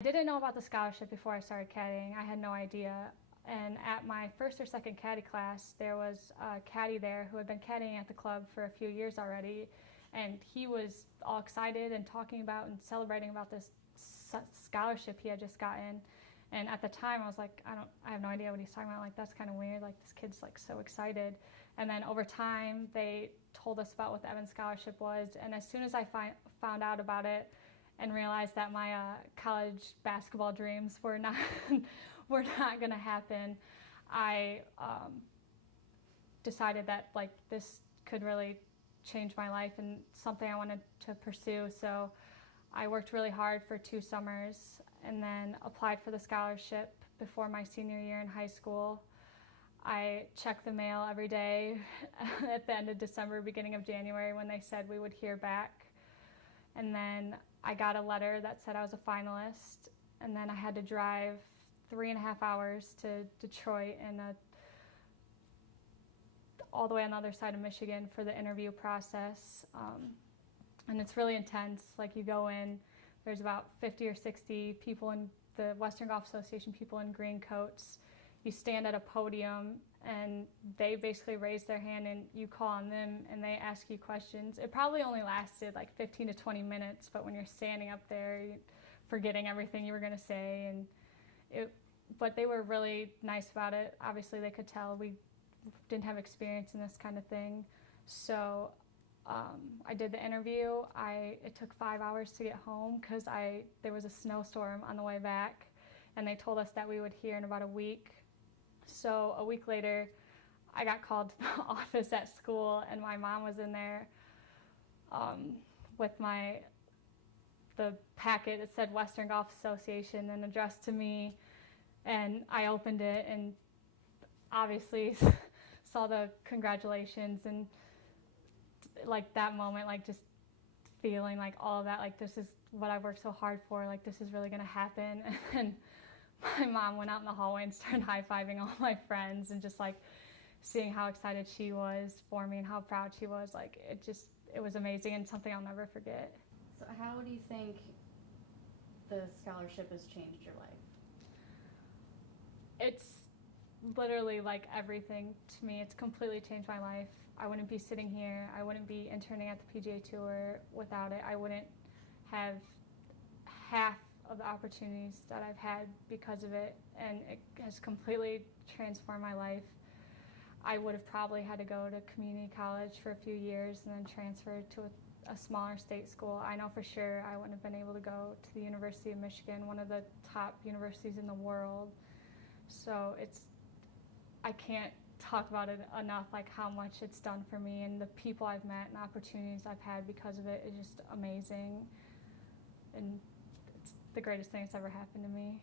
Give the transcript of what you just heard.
I didn't know about the scholarship before I started caddying. I had no idea. And at my first or second caddy class, there was a caddy there who had been caddying at the club for a few years already. And he was all excited and talking about and celebrating about this scholarship he had just gotten. And at the time, I was like, I have no idea what he's talking about. Like, that's kind of weird. Like, this kid's like so excited. And then over time, they told us about what the Evans Scholarship was. And as soon as I found out about it and realized that my college basketball dreams were not were not going to happen, I decided that like this could really change my life and something I wanted to pursue. So I worked really hard for 2 summers and then applied for the scholarship before my senior year in high school. I checked the mail every day at the end of December, beginning of January, when they said we would hear back. And then I got a letter that said I was a finalist, and then I had to drive 3.5 hours to Detroit and all the way on the other side of Michigan for the interview process. And it's really intense. Like, you go in, there's about 50 or 60 people in the Western Golf Association, people in green coats. You stand at a podium and they basically raise their hand and you call on them and they ask you questions. It probably only lasted like 15 to 20 minutes, but when you're standing up there, you're forgetting everything you were going to say. But they were really nice about it. Obviously, they could tell we didn't have experience in this kind of thing. So I did the interview. It took 5 hours to get home because there was a snowstorm on the way back, and they told us that we would hear in about a week. So a week later, I got called to the office at school, and my mom was in there with the packet that said Western Golf Association and addressed to me, and I opened it and obviously saw the congratulations, and like that moment, like just feeling like all of that, like this is what I worked so hard for, like this is really gonna happen. And my mom went out in the hallway and started high-fiving all my friends, and just like seeing how excited she was for me and how proud she was, like it was amazing and something I'll never forget. So how do you think the scholarship has changed your life? It's literally like everything to me. It's completely changed my life. I wouldn't be sitting here. I wouldn't be interning at the PGA Tour without it. I wouldn't have half of the opportunities that I've had because of it, and it has completely transformed my life. I would have probably had to go to community college for a few years and then transfer to a smaller state school. I know for sure I wouldn't have been able to go to the University of Michigan, one of the top universities in the world. So I can't talk about it enough, like how much it's done for me, and the people I've met and opportunities I've had because of it is just amazing, and it's the greatest thing that's ever happened to me.